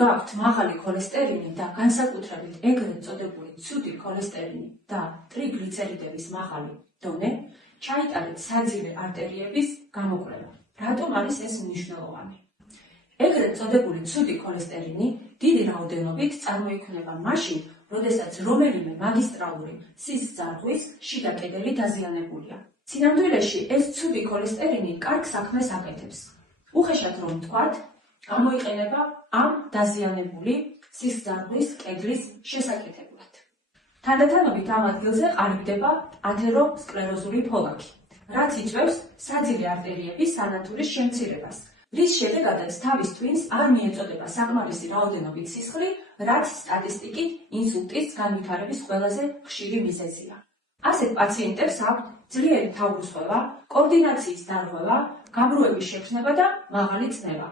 გაქვთ მაღალი ქოლესტერინი და განსაკუთრებით ეგრეთ წოდებული ცუდი ქოლესტერინი და ტრიგლიცერიდების მაღალი დონე, ჩაიტარეთ საძილე არტერიების გამოკვლევა. რატომ არის ეს მნიშვნელოვანი? ეგრეთ წოდებული ცუდი ქოლესტერინი დიდი რაოდენობით წარმოიქმნება მაშინ, როდესაც რომელიმე მაგისტრალური სისხლძარღვის შიდა კედელი დაზიანებულია. სინამდვილეში ეს ცუდი ქოლესტერინი კარგ საქმეს აკეთებს. უხეშად რომ ვთქვათ, გამოიყენება ამ დაზიანებული სისხლძარღვის კედლის შესაკეთებლად. თანდათანობით ამ ადგილზე ყალიბდება ათეროსკლეროზული ფოლაგი, რაც იწვევს საძილე არტერიების სანათურის შემცირებას, რის შედეგადაც თავის twins არ მიეწოდება საკმარისი რაოდენობით სისხლი, რაც სტატისტიკით ინსულტის განვითარების ყველაზე ხშირი მიზეზია. ასეთ პაციენტებს აქვთ ძლიერი თავბრუსხვევა, კოორდინაციის დარღვევა, გაბრუების შექმნება და მაღალი წნევა.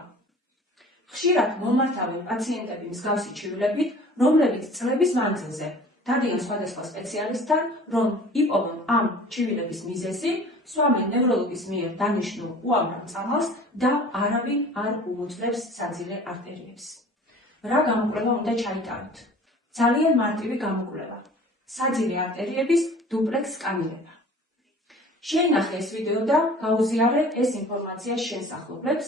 ხშირად მომართავენ პაციენტები მსგავსი ჩივილებით, რომლებიც წლების მანძილზე დადიან სხვადასხვა სპეციალისტთან, რომ იპოვონ ამ ჩივილების მიზეზი, სვამენ ნევროლოგის მიერ დანიშნულ უამრავ წამალს და არავინ არ უუწევს საძილე არტერიებს. რა გამოკვლევა უნდა ჩაიტაროთ? ძალიან მარტივი გამოკვლევა. საძილე არტერიების დუპლექს სკანირება. შეინახე ეს ვიდეო და გაუზიარე ეს ინფორმაცია შენს ახლობლებს,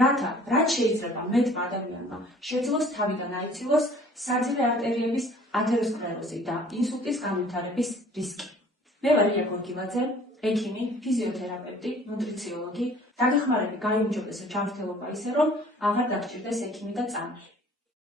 რათა რაც შეიძლება მეტმა ადამიანმა შეძლოს თავიდან აიცილოს საძილე არტერიების ათეროსკლეროზი და ინსულტის განვითარების რისკი. მე ვარ ია გორგილაძე, ექიმი, ფიზიოთერაპევტი, ნუტრიციოლოგი, დაგეხმარები გაიუმჯობესო ჯანმრთელობა ისე, რომ აღარ დაგჭირდეს ექიმი და წამალი.